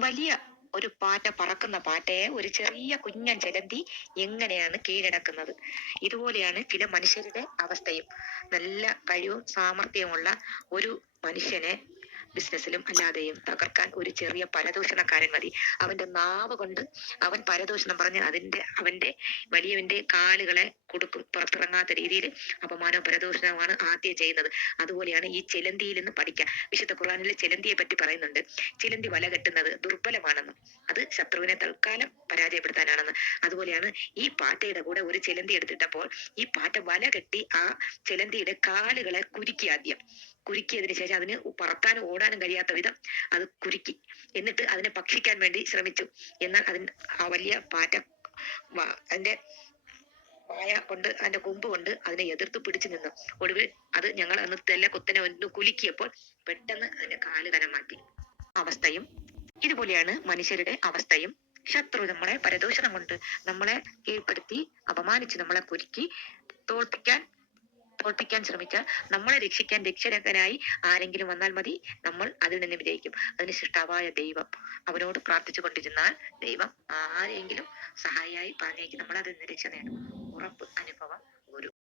വലിയ ഒരു പാറ്റ, പറക്കുന്ന പാറ്റയെ ഒരു ചെറിയ കുഞ്ഞൻ ചെലന്തി എങ്ങനെയാണ് കീഴടക്കുന്നത്? ഇതുപോലെയാണ് ചില മനുഷ്യരുടെ അവസ്ഥയും. നല്ല കഴിവും സാമർഥ്യമുള്ള ഒരു മനുഷ്യനെ ബിസിനസ്സിലും അല്ലാതെയും തകർക്കാൻ ഒരു ചെറിയ പരദൂഷണക്കാരൻ മതി. അവന്റെ നാവ് കൊണ്ട് അവൻ പരദൂഷണം പറഞ്ഞ് അവന്റെ വലിയവന്റെ കാലുകളെ കൊടുക്കും. പുറത്തിറങ്ങാത്ത രീതിയിൽ അപമാനവും പരദൂഷണവുമാണ് ആദ്യം ചെയ്യുന്നത്. അതുപോലെയാണ് ഈ ചിലന്തിയിൽ നിന്ന് പഠിക്കുക. വിശുദ്ധ ഖുർആനിൽ ചിലന്തിയെ പറ്റി പറയുന്നുണ്ട്. ചിലന്തി വല കെട്ടുന്നത് ദുർബലമാണെന്ന്, അത് ശത്രുവിനെ തൽക്കാലം പരാജയപ്പെടുത്താനാണെന്ന്. അതുപോലെയാണ് ഈ പാറ്റയുടെ കൂടെ ഒരു ചിലന്തി എടുത്തിട്ടപ്പോൾ ഈ പാറ്റ വല കെട്ടി ആ ചിലന്തിയുടെ കാലുകളെ കുരുക്കി. ആദ്യം കുരുക്കിയതിനു ശേഷം അതിന് പറക്കാനും ഓടാനും കഴിയാത്ത വിധം അത് കുരുക്കി. എന്നിട്ട് അതിനെ ഭക്ഷിക്കാൻ വേണ്ടി ശ്രമിച്ചു. എന്നാൽ ആ വലിയ പാറ്റ അതിന്റെ വായ കൊണ്ട്, അതിന്റെ കൊമ്പ് കൊണ്ട് അതിനെ എതിർത്ത് പിടിച്ചു നിന്നു. ഒടുവിൽ അത് ഞങ്ങൾ അന്ന് തെല്ല കുത്തനെ ഒന്ന് കുലുക്കിയപ്പോൾ പെട്ടെന്ന് അതിന്റെ കാല് കനം മാറ്റി. അവസ്ഥയും ഇതുപോലെയാണ് മനുഷ്യരുടെ അവസ്ഥയും. ശത്രു നമ്മളെ പരദൂഷണം കൊണ്ട് നമ്മളെ കീഴ്പ്പെടുത്തി അപമാനിച്ച് നമ്മളെ കുരുക്കി തോൽപ്പിക്കാൻ ശ്രമിച്ചാൽ നമ്മളെ രക്ഷിക്കാൻ രക്ഷകനായി ആരെങ്കിലും വന്നാൽ മതി, നമ്മൾ അതിൽ നിന്ന് വിജയിക്കും. അതിന് സൃഷ്ടാവായ ദൈവം, അവനോട് പ്രാർത്ഥിച്ചു കൊണ്ടിരുന്നാൽ ദൈവം ആരെങ്കിലും സഹായിയായി പറഞ്ഞേക്ക് നമ്മൾ അതിൽ നിന്ന് രക്ഷ നേടും. ഉറപ്പ് അനുഭവം.